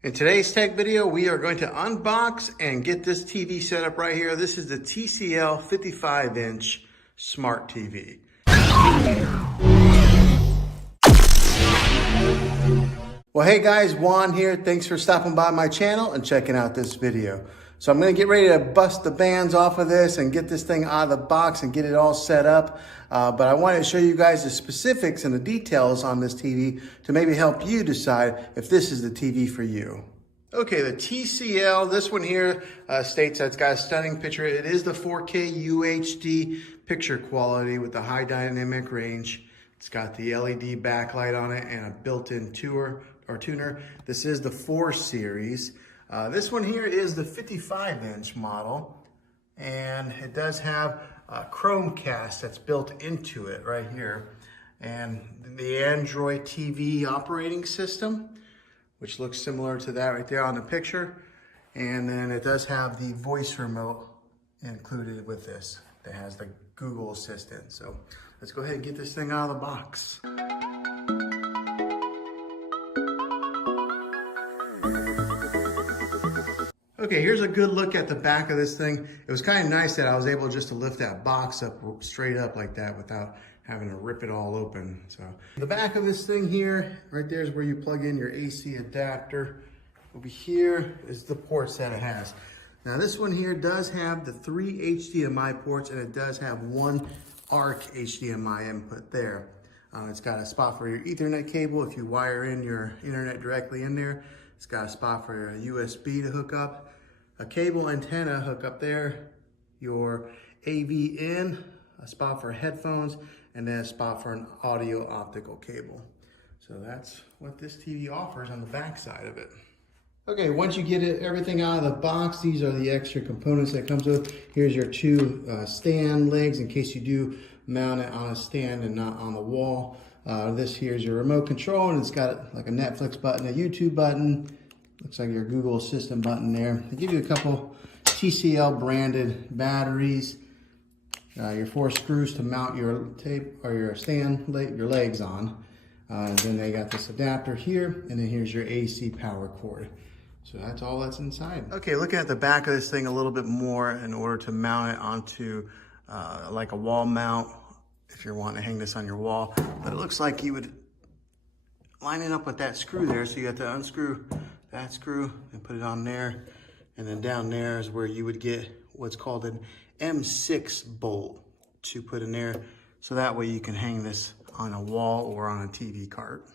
In today's tech video, we are going to unbox and get this TV set up right here. This is the TCL 55-inch Smart TV. Well, hey guys, Juan here. Thanks for stopping by my channel and checking out this video. So I'm gonna get ready to bust the bands off of this and get this thing out of the box and get it all set up. But I wanted to show you guys the specifics and the details on this TV to maybe help you decide if this is the TV for you. Okay, the TCL, this one here states that it's got a stunning picture. It is the 4K UHD picture quality with the high dynamic range. It's got the LED backlight on it and a built-in tuner. This is the 4 series. This one here is the 55-inch model, and it does have a Chromecast that's built into it right here, and the Android TV operating system, which looks similar to that right there on the picture. And then it does have the voice remote included with this that has the Google Assistant. So let's go ahead and get this thing out of the box. Okay, here's a good look at the back of this thing. It was kind of nice that I was able just to lift that box up straight up like that without having to rip it all open. So the back of this thing here, right there is where you plug in your AC adapter. Over here is the ports that it has. Now this one here does have the 3 HDMI ports, and it does have 1 ARC HDMI input there. It's got a spot for your Ethernet cable if you wire in your internet directly in there. It's got a spot for a USB to hook up, a cable antenna hook up there, your AV in, a spot for headphones, and then a spot for an audio optical cable. So that's what this TV offers on the back side of it. Okay, once you get everything out of the box, these are the extra components that it comes with. Here's your 2 stand legs in case you do mount it on a stand and not on the wall. This here is your remote control, and it's got like a Netflix button, a YouTube button, looks like your Google Assistant button there. They give you a couple TCL branded batteries, your 4 screws to mount your tape or your your legs on. Then they got this adapter here, and then here's your AC power cord. So that's all that's inside. Okay, looking at the back of this thing a little bit more in order to mount it onto like a wall mount, if you're wanting to hang this on your wall. But it looks like you would line it up with that screw there. So you have to unscrew that screw and put it on there. And then down there is where you would get what's called an M6 bolt to put in there. So that way you can hang this on a wall or on a TV cart.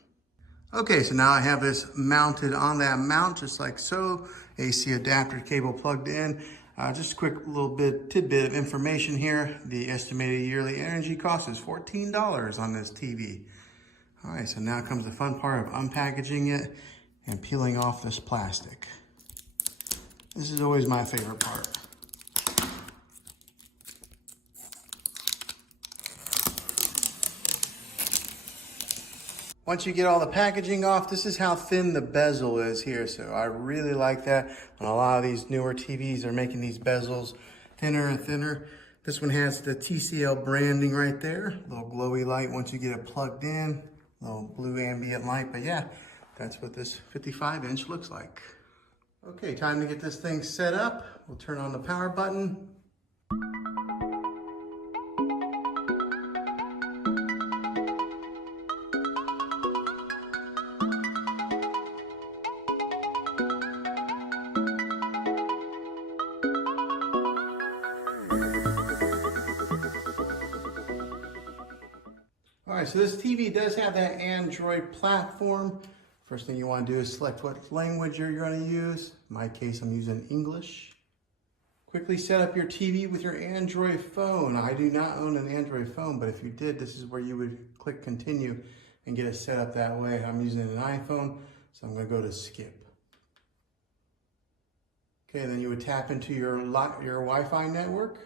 Okay, so now I have this mounted on that mount just like so. AC adapter cable plugged in. Just a quick little tidbit of information here. The estimated yearly energy cost is $14 on this TV. All right, so now comes the fun part of unpackaging it and peeling off this plastic. This is always my favorite part. Once you get all the packaging off, this is how thin the bezel is here. So I really like that. On a lot of these newer TVs, they're making these bezels thinner and thinner. This one has the TCL branding right there. Little glowy light once you get it plugged in. Little blue ambient light, but yeah, that's what this 55-inch looks like. Okay, time to get this thing set up. We'll turn on the power button. All right, so this TV does have that Android platform. First thing you want to do is select what language you're going to use. In my case, I'm using English. Quickly set up your TV with your Android phone. I do not own an Android phone, but if you did, this is where you would click continue and get it set up that way. I'm using an iPhone, so I'm going to go to skip. Okay, then you would tap into your Wi-Fi network.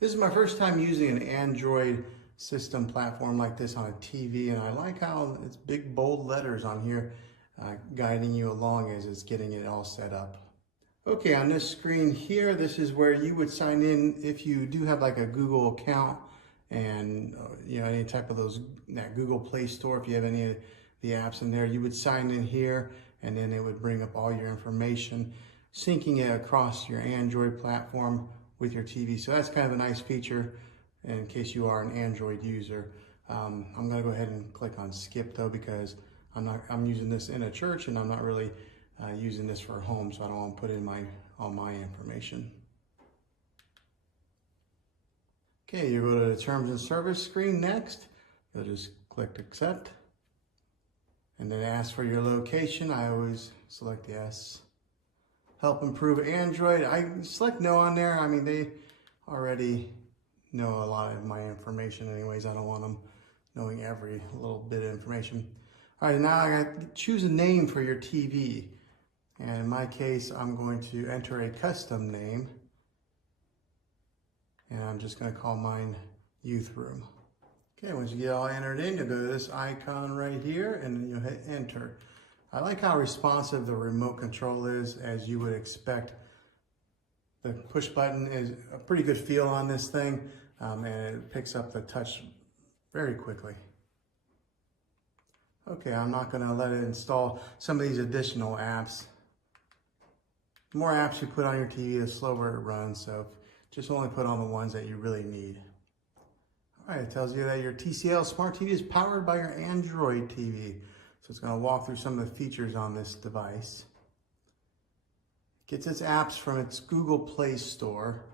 This is my first time using an Android system platform like this on a TV, and I like how it's big bold letters on here guiding you along as it's getting it all set up. Okay, on this screen here, this is where you would sign in if you do have like a Google account and any type of that Google Play Store. If you have any of the apps in there, you would sign in here, and then it would bring up all your information, syncing it across your Android platform with your TV. So that's kind of a nice feature in case you are an Android user. I'm going to go ahead and click on skip though, because I'm using this in a church, and I'm not really using this for home, so I don't want to put in all my information. Okay, you go to the terms and service screen next. You'll just click accept, and then ask for your location. I always select yes. Help improve Android. I select no on there. I mean, they already know a lot of my information anyways. I don't want them knowing every little bit of information. All right, now I got to choose a name for your TV. And in my case, I'm going to enter a custom name. And I'm just going to call mine Youth Room. Okay, once you get all entered in, you'll go to this icon right here, and then you'll hit enter. I like how responsive the remote control is, as you would expect. The push button is a pretty good feel on this thing, and it picks up the touch very quickly. Okay, I'm not going to let it install some of these additional apps. The more apps you put on your TV, the slower it runs, so just only put on the ones that you really need. All right, it tells you that your TCL Smart TV is powered by your Android TV. So it's going to walk through some of the features on this device. It gets its apps from its Google Play Store,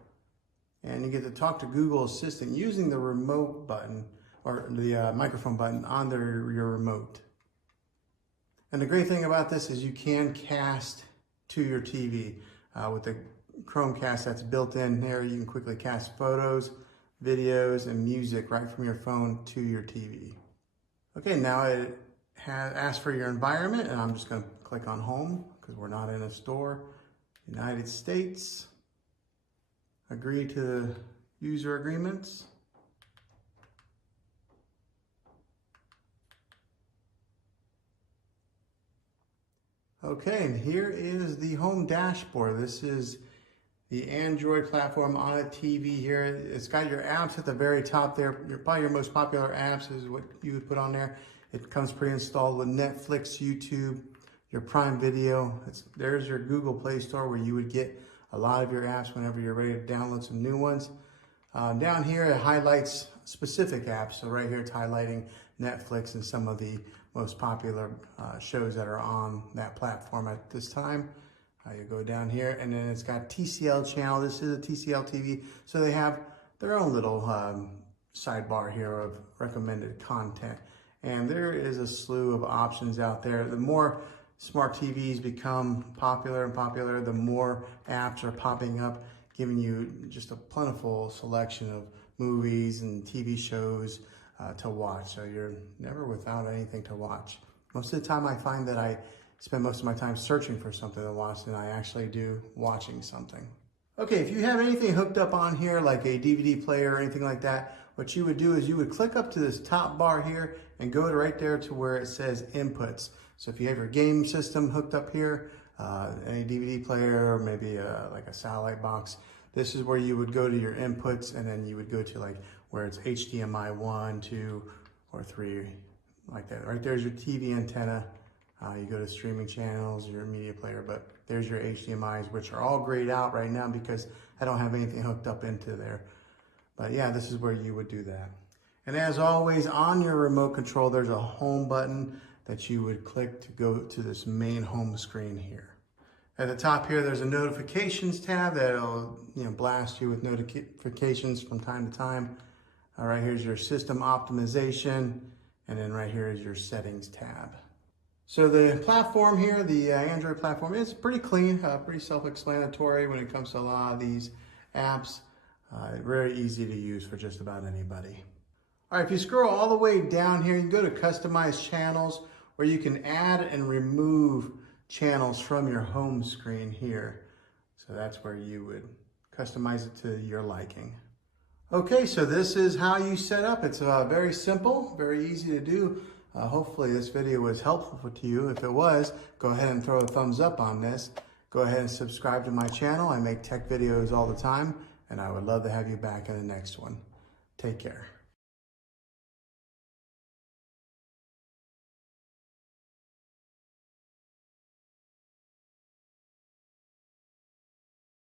and you get to talk to Google Assistant using the remote button, or the microphone button on your remote. And the great thing about this is you can cast to your TV. With the Chromecast that's built in there, you can quickly cast photos, videos, and music right from your phone to your TV. Okay, now it has asked for your environment, and I'm just going to click on home because we're not in a store. United States. Agree to the user agreements. Okay, and here is the home dashboard. This is the Android platform on a TV here. It's got your apps at the very top there. Probably your most popular apps is what you would put on there. It comes pre-installed with Netflix, YouTube, your Prime Video. There's your Google Play Store where you would get a lot of your apps whenever you're ready to download some new ones. Down here it highlights specific apps. So right here it's highlighting Netflix and some of the most popular shows that are on that platform at this time. You go down here, and then it's got TCL channel. This is a TCL TV, so they have their own little sidebar here of recommended content. And there is a slew of options out there. The more smart TVs become popular and popular, the more apps are popping up, giving you just a plentiful selection of movies and TV shows to watch. So you're never without anything to watch. Most of the time I find that I spend most of my time searching for something to watch than I actually do watching something. Okay, if you have anything hooked up on here, like a DVD player or anything like that, what you would do is you would click up to this top bar here and go right there to where it says inputs. So if you have your game system hooked up here, any DVD player, or maybe like a satellite box, this is where you would go to your inputs, and then you would go to like where it's HDMI 1, 2, or 3, like that. Right there's your TV antenna. You go to streaming channels, your media player, but there's your HDMIs, which are all grayed out right now because I don't have anything hooked up into there. But yeah, this is where you would do that. And as always, on your remote control, there's a home button that you would click to go to this main home screen here. At the top here, there's a notifications tab that'll blast you with notifications from time to time. Right here's your system optimization, and then right here is your settings tab. So the platform here, the Android platform, is pretty clean, pretty self-explanatory when it comes to a lot of these apps. Very easy to use for just about anybody. All right, if you scroll all the way down here, you can go to Customize Channels, where you can add and remove channels from your home screen here. So that's where you would customize it to your liking. Okay, so this is how you set up. It's very simple, very easy to do. Hopefully this video was helpful to you. If it was, go ahead and throw a thumbs up on this. Go ahead and subscribe to my channel. I make tech videos all the time, and I would love to have you back in the next one. Take care.